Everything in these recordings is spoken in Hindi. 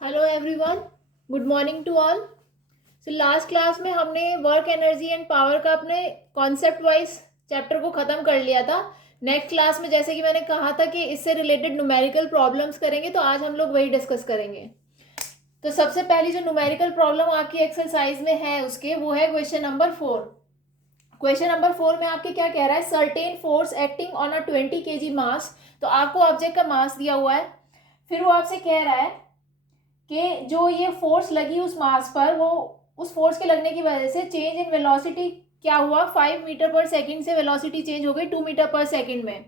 Hello everyone, good morning to all. So last class में हमने वर्क एनर्जी एंड पावर का अपने कॉन्सेप्ट वाइज चैप्टर को ख़त्म कर लिया था। नेक्स्ट क्लास में जैसे कि मैंने कहा था कि इससे रिलेटेड न्यूमेरिकल प्रॉब्लम्स करेंगे, तो आज हम लोग वही डिस्कस करेंगे। तो सबसे पहली जो न्यूमेरिकल प्रॉब्लम आपकी एक्सरसाइज में है उसके वो है क्वेश्चन नंबर 4। क्वेश्चन नंबर 4 में आपके क्या कह रहा है, certain force acting on a 20 kg मास। तो आपको ऑब्जेक्ट का मास दिया हुआ है, फिर वो आपसे कह रहा है कि जो ये फोर्स लगी उस मास पर, वो उस फोर्स के लगने की वजह से चेंज इन वेलोसिटी क्या हुआ, 5 मीटर पर सेकेंड से वेलोसिटी चेंज हो गई 2 मीटर पर सेकेंड में।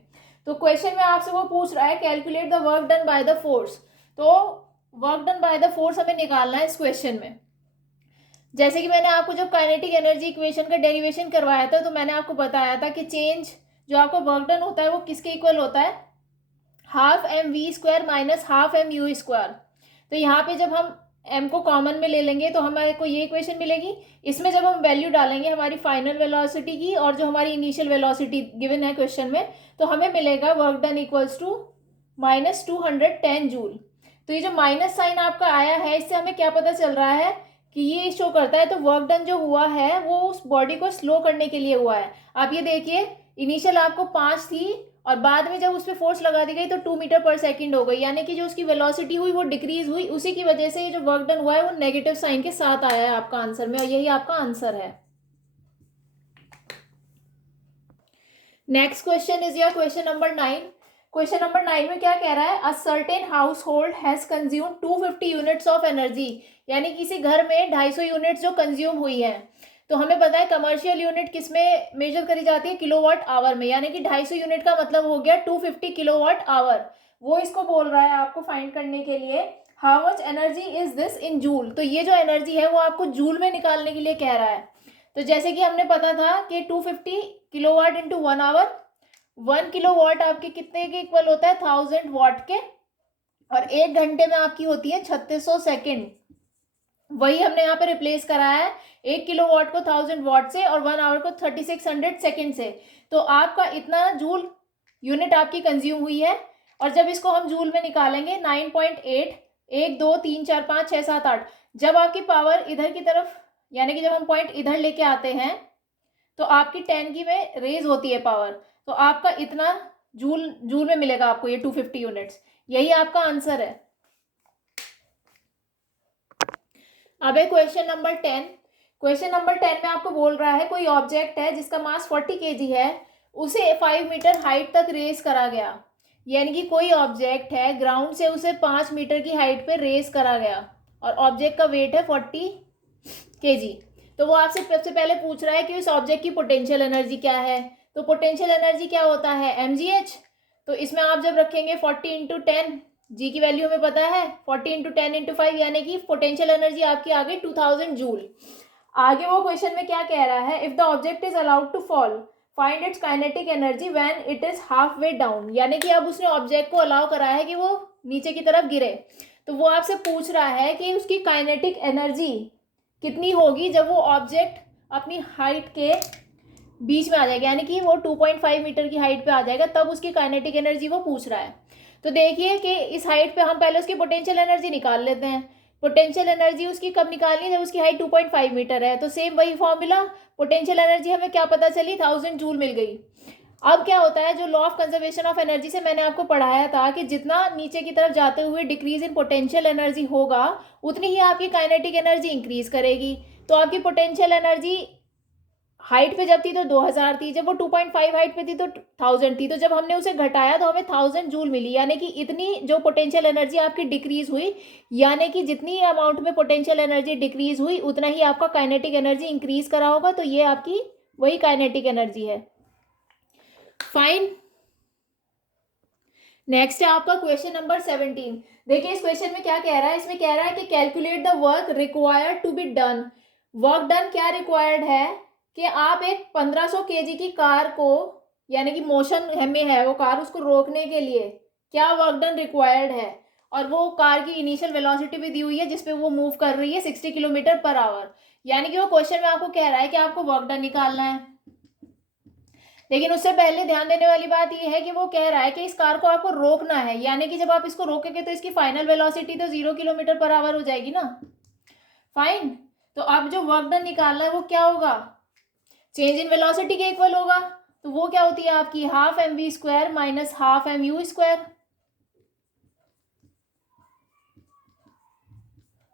तो क्वेश्चन में आपसे वो पूछ रहा है calculate the work done by the force. तो work done by the force हमें निकालना है इस क्वेश्चन में। जैसे कि मैंने आपको जब काइनेटिक एनर्जी इक्वेशन का डेरिवेशन करवाया था, तो मैंने आपको बताया था कि चेंज जो आपको वर्क डन होता है वो किसके इक्वल होता है, half m v square minus half m u square. तो यहाँ पे जब हम m को कॉमन में ले लेंगे तो हमारे को ये इक्वेशन मिलेगी। इसमें जब हम वैल्यू डालेंगे हमारी फाइनल वेलोसिटी की और जो हमारी इनिशियल वेलोसिटी गिवन है क्वेश्चन में, तो हमें मिलेगा work done equals to -210 joule. तो ये जो माइनस साइन आपका आया है, इससे हमें क्या पता चल रहा है कि ये शो करता है तो वर्क डन जो हुआ है वो उस बॉडी को स्लो करने के लिए हुआ है। आप ये देखिए, इनिशियल आपको 5 थी और बाद में जब उस पर फोर्स लगा दी गई तो 2 मीटर पर सेकेंड हो गई, यानी कि जो उसकी वेलोसिटी हुई वो डिक्रीज हुई। उसी की वजह से ये जो वर्क डन हुआ है वो नेगेटिव साइन के साथ आया है आपका आंसर में, और यही आपका आंसर है। Next question is your question number 9। Question number 9 में क्या कह रहा है, a certain house hold has consume 250 units of energy. यानी किसी घर में 250 यूनिट्स जो कंज्यूम हुई है। तो हमें पता है कमर्शियल यूनिट किस में मेजर करी जाती है, किलोवाट आवर में, यानी कि 250 यूनिट का मतलब हो गया 250 किलोवाट आवर। वो इसको बोल रहा है आपको फाइंड करने के लिए how much energy is this in joule. तो ये जो एनर्जी है वो आपको जूल में निकालने के लिए कह रहा है। तो जैसे कि हमने पता था कि 250 किलोवाट इंटू 1 आवर, 1 किलोवाट आपके कितने के इक्वल होता है, 1000 वाट के। और 1 घंटे में आपकी होती है 3600 सेकेंड। वही हमने यहाँ पे रिप्लेस करा है, 1 किलोवाट को 1000 वाट से और 1 आवर को 3600 सेकेंड से। तो आपका इतना जूल यूनिट आपकी कंज्यूम हुई है। और जब इसको हम जूल में निकालेंगे 9.8, 1 2 3 4 5 6 7 8, जब आपकी पावर इधर की तरफ, यानी कि जब हम पॉइंट इधर लेके आते हैं तो आपकी 10 की में रेज होती है पावर। तो आपका इतना जूल जूल में मिलेगा आपको ये 250 यूनिट्स। यही आपका आंसर है। अब है क्वेश्चन नंबर 10। क्वेश्चन नंबर 10 में आपको बोल रहा है कोई ऑब्जेक्ट है जिसका मास 40 kg है, उसे 5 मीटर हाइट तक रेस करा गया। यानी कि कोई ऑब्जेक्ट है, ग्राउंड से उसे 5 मीटर की हाइट पे रेस करा गया और ऑब्जेक्ट का वेट है 40 kg। तो वो आपसे सबसे पहले पूछ रहा है कि उस ऑब्जेक्ट की पोटेंशियल एनर्जी क्या है। तो पोटेंशियल एनर्जी क्या होता है, mgh। तो इसमें आप जब रखेंगे 40 × 10, जी की वैल्यू हमें पता है 40 × 10 × 5, यानी कि पोटेंशियल एनर्जी आपकी आ गई 2000 जूल। आगे वो क्वेश्चन में क्या कह रहा है, if the object is allowed to fall find its kinetic energy when it is half way down. यानी कि अब उसने ऑब्जेक्ट को अलाउ करा है कि वो नीचे की तरफ गिरे। तो वो आपसे पूछ रहा है कि उसकी काइनेटिक एनर्जी कितनी होगी जब वो ऑब्जेक्ट अपनी हाइट के बीच में आ जाएगा, यानी कि वो 2.5 मीटर की हाइट पे आ जाएगा, तब उसकी काइनेटिक एनर्जी वो पूछ रहा है। तो देखिए कि इस हाइट पे हम पहले उसकी पोटेंशियल एनर्जी निकाल लेते हैं। पोटेंशियल एनर्जी उसकी कब निकालनी है, जब उसकी हाइट 2.5 मीटर है। तो सेम वही फॉर्मूला, पोटेंशियल एनर्जी हमें क्या पता चली, 1000 जूल मिल गई। अब क्या होता है, जो law of conservation of energy से मैंने आपको पढ़ाया था कि जितना नीचे की तरफ जाते हुए डिक्रीज इन पोटेंशियल एनर्जी होगा, उतनी ही आपकी काइनेटिक एनर्जी इंक्रीज करेगी। तो आपकी पोटेंशियल एनर्जी हाइट पे जब थी तो 2000 थी, जब वो 2.5 हाइट पे थी तो 1000 थी। तो जब हमने उसे घटाया तो हमें 1000 जूल मिली, यानी कि इतनी जो पोटेंशियल एनर्जी आपकी डिक्रीज हुई, यानी कि जितनी अमाउंट में पोटेंशियल एनर्जी डिक्रीज हुई उतना ही आपका काइनेटिक एनर्जी इंक्रीज करा होगा। तो ये आपकी वही काइनेटिक एनर्जी है। फाइन। नेक्स्ट है आपका क्वेश्चन नंबर 17। देखिए इस क्वेश्चन में क्या कह रहा है, इसमें कह रहा है कि calculate the work required to be done. Work done क्या रिक्वायर्ड है कि आप एक 1500 kg की कार को, यानी कि मोशन में है वो कार, उसको रोकने के लिए क्या वर्क डन रिक्वायर्ड है। और वो कार की इनिशियल वेलोसिटी भी दी हुई है जिसपे वो मूव कर रही है 60 किलोमीटर पर आवर। यानी कि वो क्वेश्चन में आपको कह रहा है कि आपको वर्क डन निकालना है। लेकिन उससे पहले ध्यान देने वाली बात ये है कि वो कह रहा है कि इस कार को आपको रोकना है, यानी कि जब आप इसको रोकेंगे तो इसकी फाइनल वेलोसिटी तो 0 किलोमीटर पर आवर हो जाएगी ना। फाइन। तो अब जो वर्क डन निकालना है वो क्या होगा, चेंज इन वेलोसिटी के इक्वल होगा। तो वो क्या होती है आपकी half m v square minus half m u square.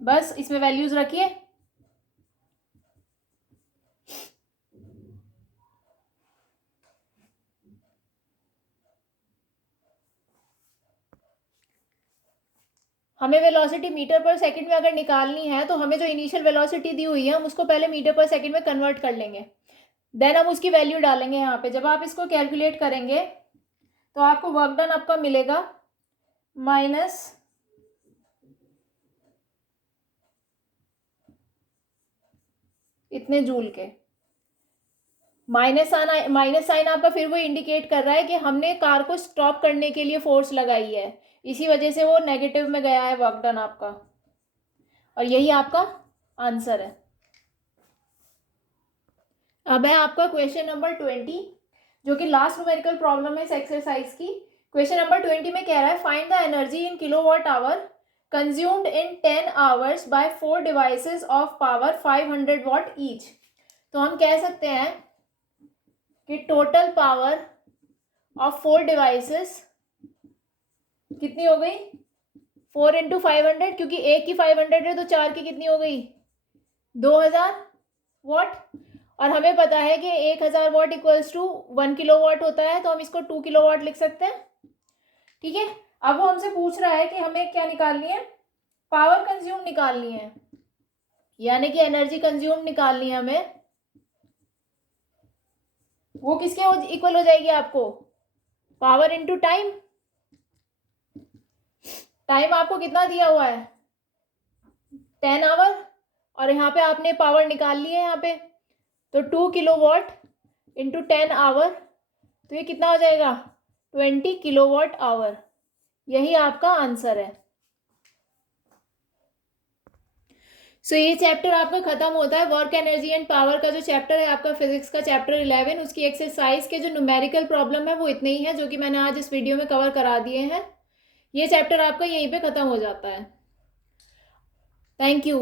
बस इसमें वैल्यूज रखिए। हमें वेलोसिटी मीटर पर सेकंड में अगर निकालनी है तो हमें जो इनिशियल वेलोसिटी दी हुई है हम उसको पहले मीटर पर सेकंड में कन्वर्ट कर लेंगे, देन हम उसकी वैल्यू डालेंगे यहाँ पे। जब आप इसको कैलकुलेट करेंगे तो आपको वर्क डन आपका मिलेगा माइनस इतने जूल के। माइनस साइन आपका फिर वो इंडिकेट कर रहा है कि हमने कार को स्टॉप करने के लिए फोर्स लगाई है, इसी वजह से वो नेगेटिव में गया है वर्क डन आपका, और यही आपका आंसर है। अब है आपका क्वेश्चन नंबर 20, जो कि लास्ट न्यूमेरिकल प्रॉब्लम है इस एक्सरसाइज की। क्वेश्चन नंबर 20 में कह रहा है find the energy in kilowatt hour consumed in 10 hours bye 4 devices of power 500 what each. तो हम कह सकते हैं कि टोटल पावर ऑफ 4 डिवाइसेस कितनी हो गई, 4 इंटू 500, क्योंकि एक की 500 है तो 4 की कितनी हो गई 2000 वॉट। और हमें पता है कि 1000 watt equals to 1 kilowatt होता है, तो हम इसको 2 किलो वॉट लिख सकते हैं। ठीक है। अब वो हमसे पूछ रहा है कि हमें क्या निकालनी है, पावर कंज्यूम निकालनी है, यानी कि एनर्जी कंज्यूम निकालनी है हमें। वो किसके इक्वल हो जाएगी आपको, पावर इंटू टाइम। टाइम आपको कितना दिया हुआ है 10 आवर, और यहाँ पे आपने पावर निकाल ली है यहाँ पे, तो 2 किलो वॉट इंटू 10 आवर, तो ये कितना हो जाएगा 20 किलो वॉट आवर। यही आपका आंसर है। सो ये चैप्टर आपका खत्म होता है। वर्क एनर्जी एंड पावर का जो चैप्टर है आपका फिजिक्स का चैप्टर 11, उसकी एक्सरसाइज के जो न्यूमेरिकल प्रॉब्लम है वो इतने ही है, जो कि मैंने आज इस वीडियो में कवर करा दिए हैं। ये चैप्टर आपका यहीं पे खत्म हो जाता है। Thank you.